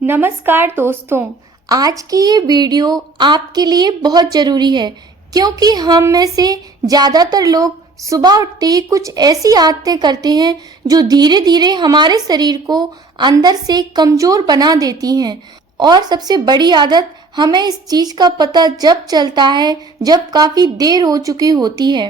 नमस्कार दोस्तों। आज की ये वीडियो आपके लिए बहुत ज़रूरी है क्योंकि हम में से ज़्यादातर लोग सुबह उठते ही कुछ ऐसी आदतें करते हैं जो धीरे धीरे हमारे शरीर को अंदर से कमज़ोर बना देती हैं। और सबसे बड़ी आदत, हमें इस चीज़ का पता जब चलता है जब काफ़ी देर हो चुकी होती है।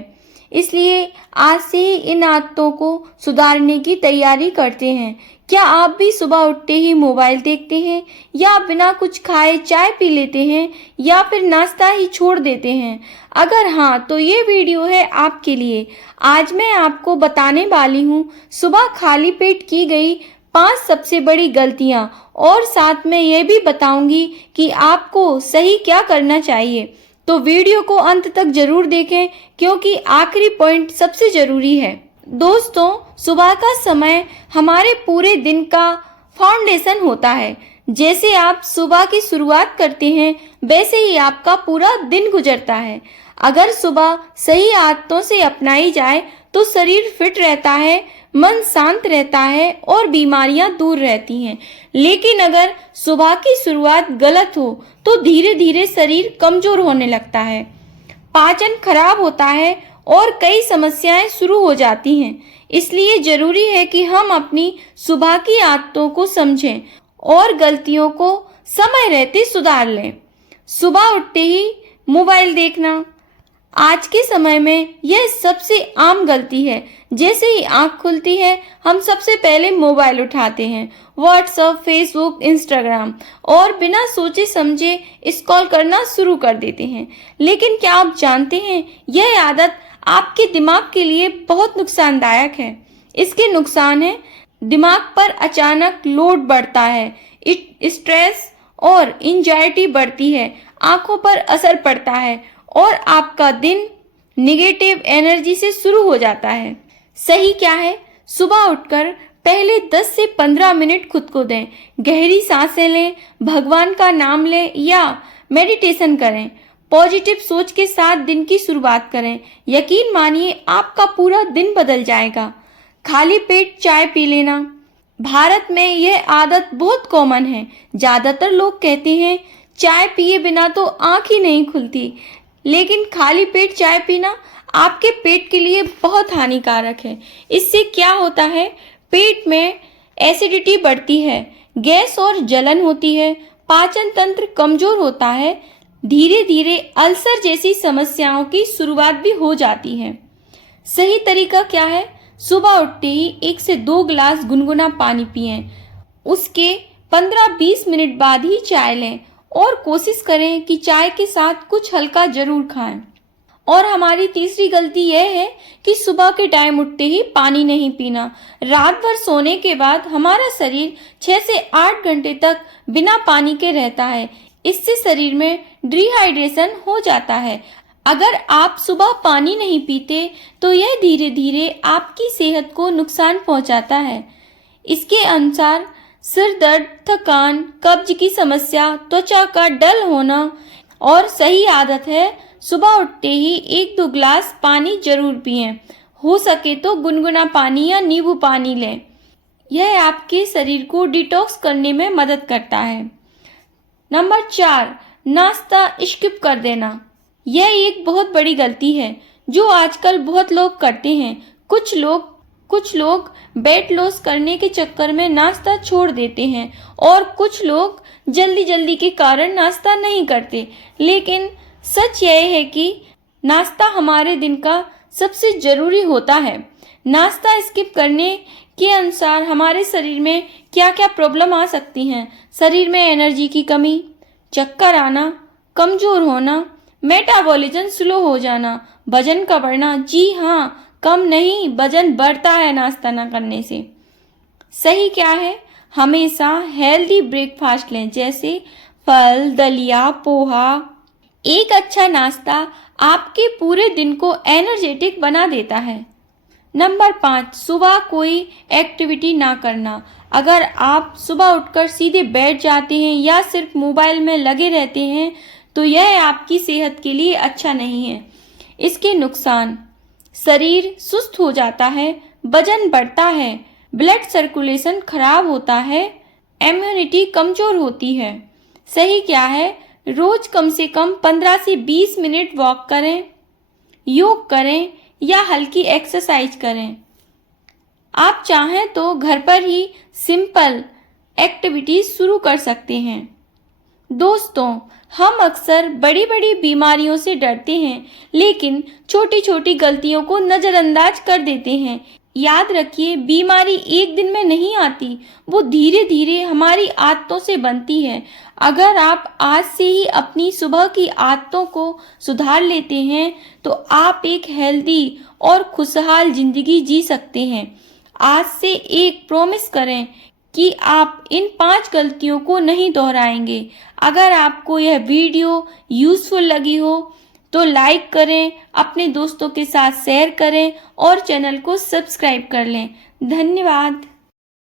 इसलिए आज से ही इन आदतों को सुधारने की तैयारी करते हैं। क्या आप भी सुबह उठते ही मोबाइल देखते हैं, या बिना कुछ खाए चाय पी लेते हैं, या फिर नाश्ता ही छोड़ देते हैं? अगर हाँ, तो ये वीडियो है आपके लिए। आज मैं आपको बताने वाली हूँ सुबह खाली पेट की गई 5 सबसे बड़ी गलतियाँ, और साथ में ये भी बताऊंगी कि आपको सही क्या करना चाहिए। तो वीडियो को अंत तक जरूर देखें क्योंकि आखिरी पॉइंट सबसे जरूरी है। दोस्तों, सुबह का समय हमारे पूरे दिन का फाउंडेशन होता है। जैसे आप सुबह की शुरुआत करते हैं, वैसे ही आपका पूरा दिन गुजरता है। अगर सुबह सही आदतों से अपनाई जाए तो शरीर फिट रहता है, मन शांत रहता है और बीमारियां दूर रहती हैं। लेकिन अगर सुबह की शुरुआत गलत हो तो धीरे धीरे शरीर कमजोर होने लगता है, पाचन खराब होता है और कई समस्याएं शुरू हो जाती हैं। इसलिए जरूरी है कि हम अपनी सुबह की आदतों को समझें और गलतियों को समय रहते सुधार लें। सुबह उठते ही मोबाइल देखना, आज के समय में यह सबसे आम गलती है। जैसे ही आंख खुलती है, हम सबसे पहले मोबाइल उठाते हैं, व्हाट्सएप, फेसबुक, इंस्टाग्राम, और बिना सोचे समझे स्क्रॉल करना शुरू कर देते हैं। लेकिन क्या आप जानते हैं, यह आदत आपके दिमाग के लिए बहुत नुकसानदायक है। इसके नुकसान है, दिमाग पर अचानक लोड बढ़ता है, स्ट्रेस और एंजाइटी बढ़ती है, आंखों पर असर पड़ता है और आपका दिन निगेटिव एनर्जी से शुरू हो जाता है। सही क्या है? सुबह उठकर पहले 10 से 15 मिनट खुद को दें। गहरी सांसें लें, भगवान का नाम लें या मेडिटेशन करें। पॉजिटिव सोच के साथ दिन की शुरुआत करें। यकीन मानिए, आपका पूरा दिन बदल जाएगा। खाली पेट चाय पी लेना, भारत में यह आदत बहुत कॉमन है। ज़्यादातर लोग कहते हैं चाय पिए बिना तो आँख ही नहीं खुलती, लेकिन खाली पेट चाय पीना आपके पेट के लिए बहुत हानिकारक है। इससे क्या होता है, पेट में एसिडिटी बढ़ती है, गैस और जलन होती है, पाचन तंत्र कमजोर होता है, धीरे धीरे अल्सर जैसी समस्याओं की शुरुआत भी हो जाती है। सही तरीका क्या है? सुबह उठते ही 1 से 2 गिलास गुनगुना पानी पिएं। उसके 15-20 मिनट बाद ही चाय लें और कोशिश करें कि चाय के साथ कुछ हल्का जरूर खाएं। और हमारी तीसरी गलती यह है कि सुबह के टाइम उठते ही पानी नहीं पीना। रात भर सोने के बाद हमारा शरीर 6 से 8 घंटे तक बिना पानी के रहता है। इससे शरीर में डिहाइड्रेशन हो जाता है। अगर आप सुबह पानी नहीं पीते तो यह धीरे धीरे आपकी सेहत को नुकसान पहुंचाता है। इसके अनुसार सिर दर्द, थकान, कब्ज की समस्या, त्वचा का डल होना, और सही आदत है सुबह उठते ही 1-2 गिलास पानी जरूर पिएं। हो सके तो गुनगुना पानी या नींबू पानी लें। यह आपके शरीर को डिटॉक्स करने में मदद करता है। नंबर 4, नाश्ता स्किप कर देना। यह एक बहुत बड़ी गलती है जो आजकल बहुत लोग करते हैं। कुछ लोग वेट लॉस करने के चक्कर में नाश्ता छोड़ देते हैं, और कुछ लोग जल्दी के कारण नाश्ता नहीं करते। लेकिन सच यह है कि नाश्ता हमारे दिन का सबसे जरूरी होता है। नाश्ता स्किप करने के अनुसार हमारे शरीर में क्या क्या प्रॉब्लम आ सकती हैं। शरीर में एनर्जी की कमी, चक्कर आना, कमजोर होना, मेटाबॉलिज्म स्लो हो जाना, वजन का बढ़ना। जी हाँ, कम नहीं, वजन बढ़ता है नाश्ता न करने से। सही क्या है? हमेशा हेल्दी ब्रेकफास्ट लें, जैसे फल, दलिया, पोहा। एक अच्छा नाश्ता आपके पूरे दिन को एनर्जेटिक बना देता है। नंबर 5, सुबह कोई एक्टिविटी ना करना। अगर आप सुबह उठकर सीधे बैठ जाते हैं या सिर्फ मोबाइल में लगे रहते हैं तो यह आपकी सेहत के लिए अच्छा नहीं है। इसके नुकसान, शरीर सुस्त हो जाता है, वजन बढ़ता है, ब्लड सर्कुलेशन खराब होता है, इम्यूनिटी कमजोर होती है। सही क्या है? रोज कम से कम 15 से 20 मिनट वॉक करें, योग करें या हल्की एक्सरसाइज करें। आप चाहें तो घर पर ही सिंपल एक्टिविटीज शुरू कर सकते हैं। दोस्तों, हम अक्सर बड़ी बड़ी बीमारियों से डरते हैं, लेकिन छोटी छोटी गलतियों को नज़रअंदाज कर देते हैं। याद रखिए, बीमारी एक दिन में नहीं आती, वो धीरे धीरे हमारी आदतों से बनती है। अगर आप आज से ही अपनी सुबह की आदतों को सुधार लेते हैं, तो आप एक हेल्दी और खुशहाल जिंदगी जी सकते हैं। आज से एक प्रॉमिस करें कि आप इन 5 गलतियों को नहीं दोहराएंगे। अगर आपको यह वीडियो यूज़फुल लगी हो तो लाइक करें, अपने दोस्तों के साथ शेयर करें और चैनल को सब्सक्राइब कर लें। धन्यवाद।